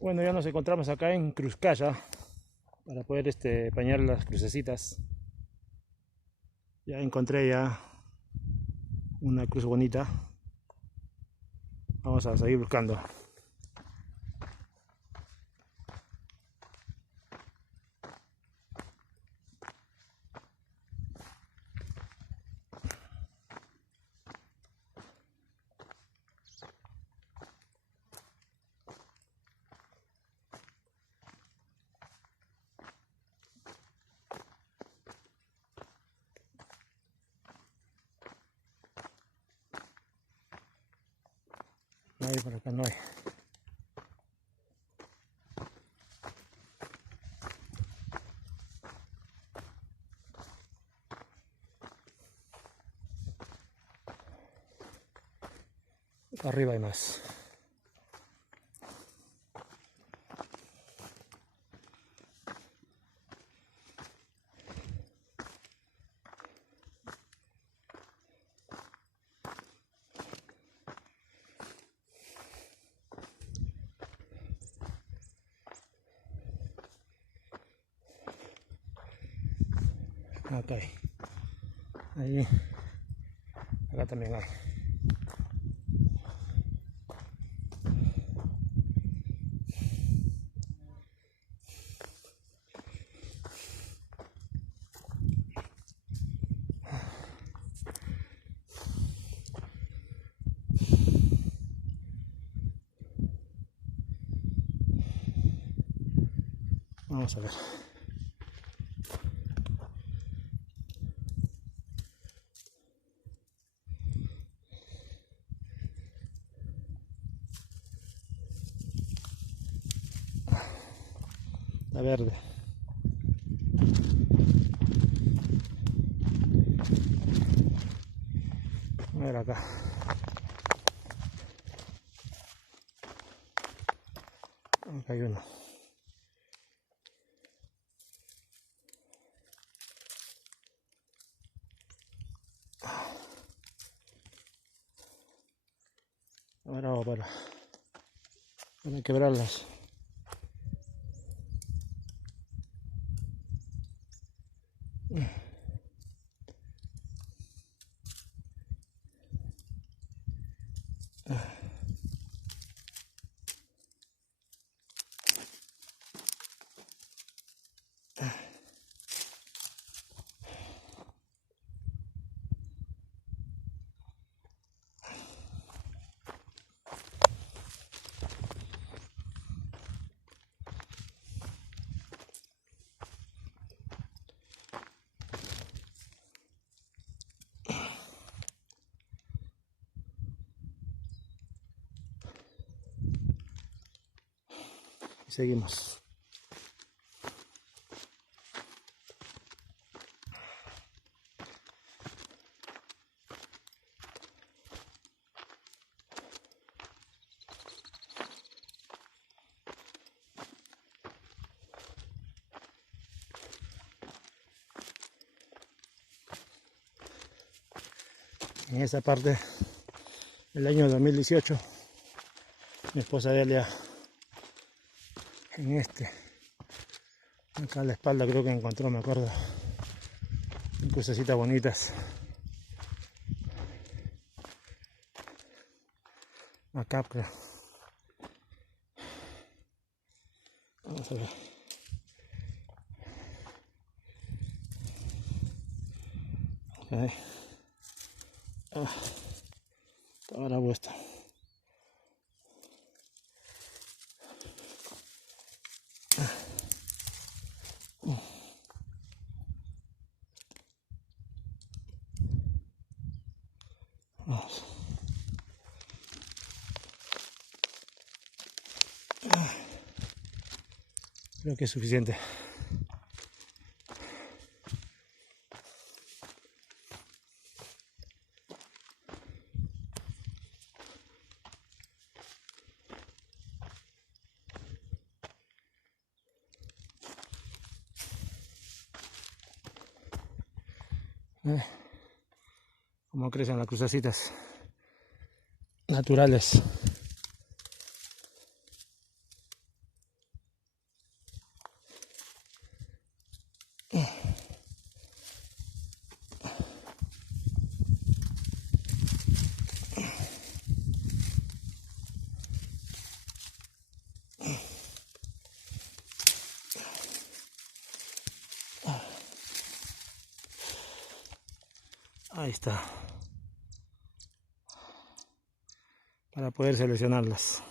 Bueno, ya nos encontramos acá en Cruzcaya para poder bañar las crucecitas. Ya encontré ya una cruz bonita. Vamos a seguir buscando. No hay, por acá no hay. Arriba hay más. Acá hay. Ahí. Acá también hay. Vamos a ver. La verde. A ver acá. Acá hay uno. Ahora vamos para quebrarlas. Y seguimos. En esta parte del año 2018 mi esposa Delia en acá a la espalda creo que encontró, me acuerdo, crucecitas bonitas. Acá creo. Vamos a ver. Okay. Ahora vuestra. Vamos. Creo que es suficiente. Como crecen las crucecitas naturales. Ahí está. Para poder seleccionarlas.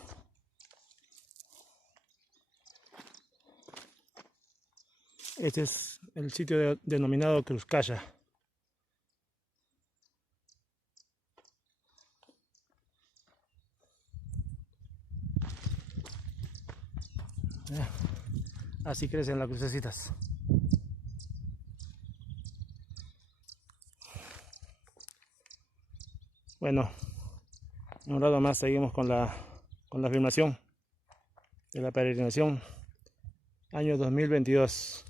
Este es el sitio denominado Cruzcaya. Así crecen las crucecitas. Bueno, un rato más seguimos con la filmación de la peregrinación año 2022.